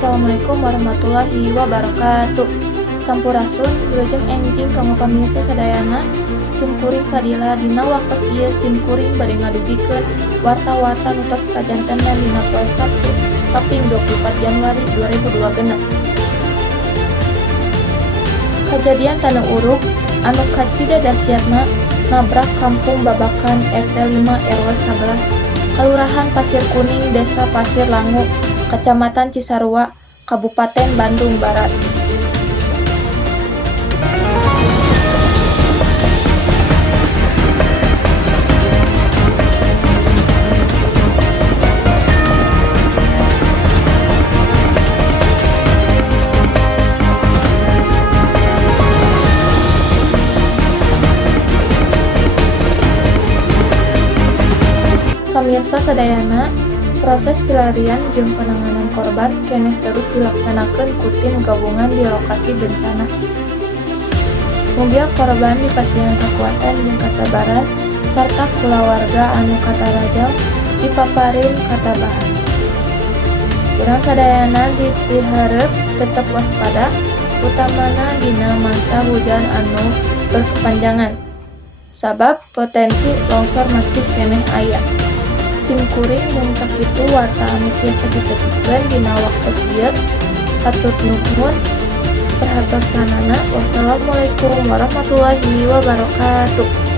Assalamualaikum warahmatullahi wabarakatuh. Sampurasun, wilujeng enjing kanggo pamirsa sadayana. Simkuring Fadila dina waktos ieu simkuring bade ngadugikeun warta-warta nu tos kajantenan dina poe Saptu kaping 24 Januari 2026. Kajadian Taneuh Uruk anu kacida dahsyatna nabrak kampung Babakan RT 5 RW 11 Kalurahan Pasir Kuning Desa Pasir Langu Kecamatan Cisarua Kabupaten Bandung Barat. Pamirsa sadayana, proses pelarian jeung penanganan korban keneh terus dilaksanakeun ku tim gabungan di lokasi bencana. Mugia korban dipasieun kakuatan jeung kasabaran sarta kulawarga anu katarajang dipaparin katabahan. Urang sadayana dipihareup tetep waspada, utamana dina masa hujan anu berkepanjangan. Sabab potensi longsor masih keneh aya. Simkuring mun sakitu warta anu tiasa ditetepkeun dina waktos ieu. Hatur nuhun perhatianana. Wassalamualaikum warahmatullahi wabarakatuh.